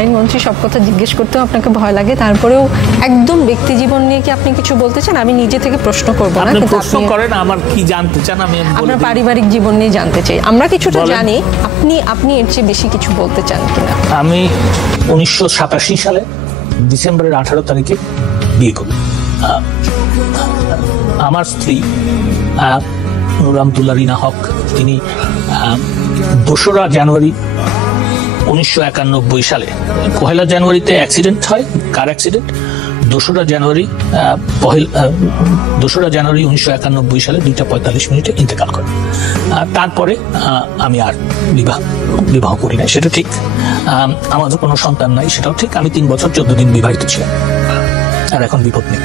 আইনমন্ত্রী সব কথা জিজ্ঞেস করতেও আপনাকে ভয় লাগে, তারপরেও একদম ব্যক্তি জীবন নিয়ে কি আপনি কিছু বলতে চান? আমি নিজে থেকে প্রশ্ন করব না, কিন্তু প্রশ্ন করেন আমার কি জানতে চান আমি আপনার পারিবারিক জীবন নিয়ে জানতে চাই। আমরা কিছুটা জানি, আপনি এর চেয়ে বেশি কিছু বলতে চান কিনা? আমি 1987 সালে ডিসেম্বরের 18 তারিখে বিয়ে করি। আমার স্ত্রী নুরামতুল্লাহ রিনা হক, তিনি 2রা জানুয়ারি 1991 সালে 1 জানুয়ারিতে অ্যাক্সিডেন্ট হয়, কার অ্যাক্সিডেন্ট। 2রা জানুয়ারি 1991 সালে 2:45 ইন্তেকাল করে। তারপরে আমি আর বিবাহ করি নাই, সেটা ঠিক। আমাদের কোনো সন্তান নাই, সেটাও ঠিক। আমি 3 বছর 14 দিন বিবাহিত ছিলাম, আর এখন বিপদ নেই।